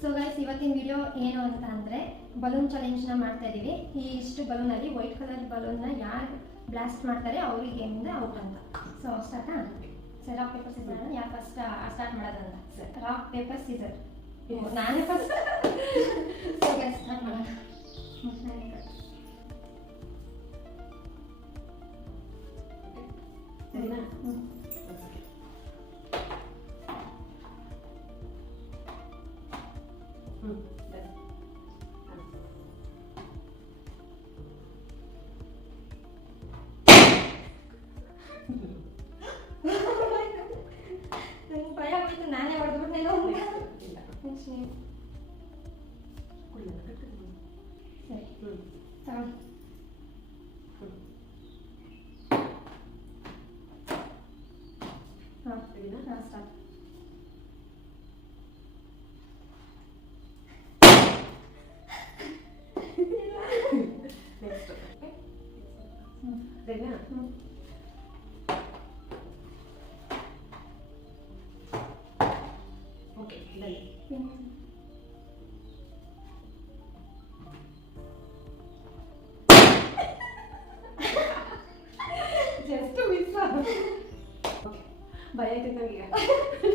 So guys ಇವತ್ತಿನ video ಏನು ಅಂತ ಅಂದರೆ ಬಲೂನ್ ಚಾಲೆಂಜ್ನ ಮಾಡ್ತಾ ಇದ್ದೀವಿ. ಈ ಇಷ್ಟು ಬಲೂನಲ್ಲಿ ವೈಟ್ ಕಲರ್ ಬಲೂನ್ನ ಯಾರು ಬ್ಲಾಸ್ಟ್ ಮಾಡ್ತಾರೆ ಅವ್ರಿಗೆ ಗೇಮಿಂದ ಔಟ್ ಅಂತ. ಸೊ ಸ್ಟಾರ್ಟಾ? ಸರ್ ರಾಕ್ ಪೇಪರ್ ಸೀಸರ್ ಯಾರು ಫಸ್ಟ್ ಸ್ಟಾರ್ಟ್ ಮಾಡೋದಂತ? ರಾಕ್ ಪೇಪರ್ ಸೀಸರ್ ನಾನೇ ಫಸ್ಟ್. ಸೊ ಗೈಸ್ ಸ್ಟಾರ್ಟ್ ಮಾಡೋಣ. ಸರಿನಾ? ಭಯ ಆಗೋಯ್ತು, ನಾನೇ ಹೊಡೆದ್ಬಿಟ್ಟೇನೋ. ಸರಿ ತಗೊಳ್ಳಿ. ಹಾಂ ಸರಿನಾ? ಹಾಂ ಸ್ಟಾರ್ಟ್. ನೆಕ್ಸ್ಟ್ ಸರಿನಾ? Okay done. Just miss. Okay ಭಯ ಆಯ್ತು ನನಗೆ.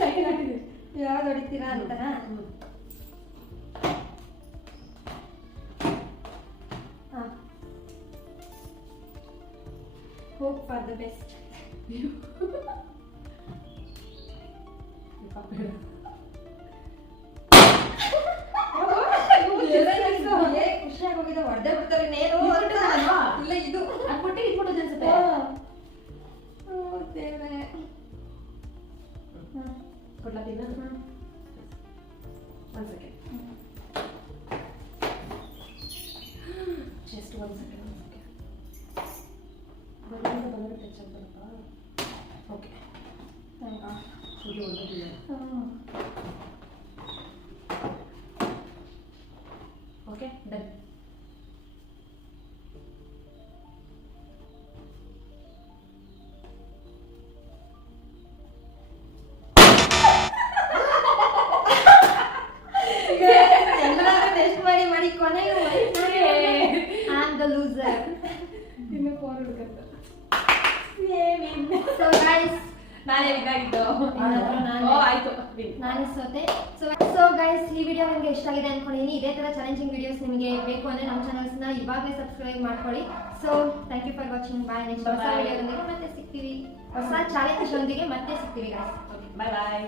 ಟೈಮ್ ಆಗಿದೆ. ಯಾವ್ದು ಹೊಡಿತೀರಾ ಅಂತನಾ? ಹಾಂ ಹೋಪ್ ಫಾರ್ ದ ಬೆಸ್ಟ್. ಖುಷಿಯಾಗಿ ಹೋಗಿದೆ, ಹೊಡೆದೇ ಬಿಡ್ತಾರೆ ನೇರು. ಇಲ್ಲ ಇದು ಕೊಟ್ಟಿಗೆ ಇಟ್ಬಿಟ್ಟೋದು ಅನ್ಸುತ್ತೆ. ದೇವ್ರೆ. ಕೊಡ್ಲಾತಿದ್ದ? ಒಂದು ಸೆಕೆಂಡ್, ಜಸ್ಟ್ ಒಂದು ಸೆಕೆಂಡ್. ಬಂದು ಟಚ್ ಆಗ್ಬಾರಪ್ಪ. ಓಕೆ ಇದು ಒಳ್ಳೆದಿಲ್ಲ. Okay done. ಟೆಸ್ಟ್ ಮಾಡಿ ಕೊನೆಗೆ I'm the loser. ಇನ್ನು ಫೋನ್ ಹುಡುಕತ್ತ. So guys, ನಾನೇ ಇದಾಗಿದ್ದು. ಆಯ್ತು, ನಾನು ಸೋತೆ. ಸೊ ಗೈಸ್, ಈ ವಿಡಿಯೋ ನಿಮಗೆ ಇಷ್ಟ ಆಗಿದೆ ಅನ್ಕೊಂಡಿದ್ದೀನಿ. ಇದೇ ಥರ ಚಾಲೆಂಜಿಂಗ್ ವಿಡಿಯೋಸ್ ನಿಮಗೆ ಬೇಕು ಅಂದರೆ ನಮ್ಮ ಚಾನಲ್ಸ್ನ ಇವಾಗಲೇ ಸಬ್ಸ್ಕ್ರೈಬ್ ಮಾಡ್ಕೊಳ್ಳಿ. So thank you for watching. Bye. Next ಹೊಸ ವಿಡಿಯೋದೊಂದಿಗೆ ಮತ್ತೆ ಸಿಗ್ತೀವಿ, ಹೊಸ ಚಾಲೆಂಜ್ ಒಂದಿಗೆ ಮತ್ತೆ ಸಿಗ್ತೀವಿ ಗೈಸ್. ಬಾಯ್ ಬಾಯ್.